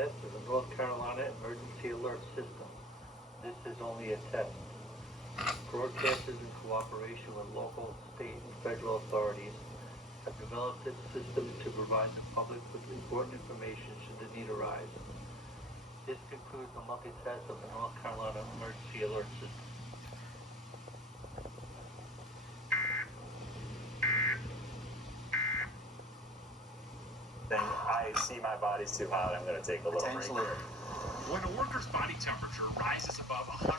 test of the North Carolina Emergency Alert System. This is only a test. Broadcasters in cooperation with local, state, and federal authorities have developed this system to provide the public with important information should the need arise. This concludes the monthly test of the North Carolina Emergency Alert System. I see my body's too hot. I'm going to take a little break here. When a worker's body temperature rises above 100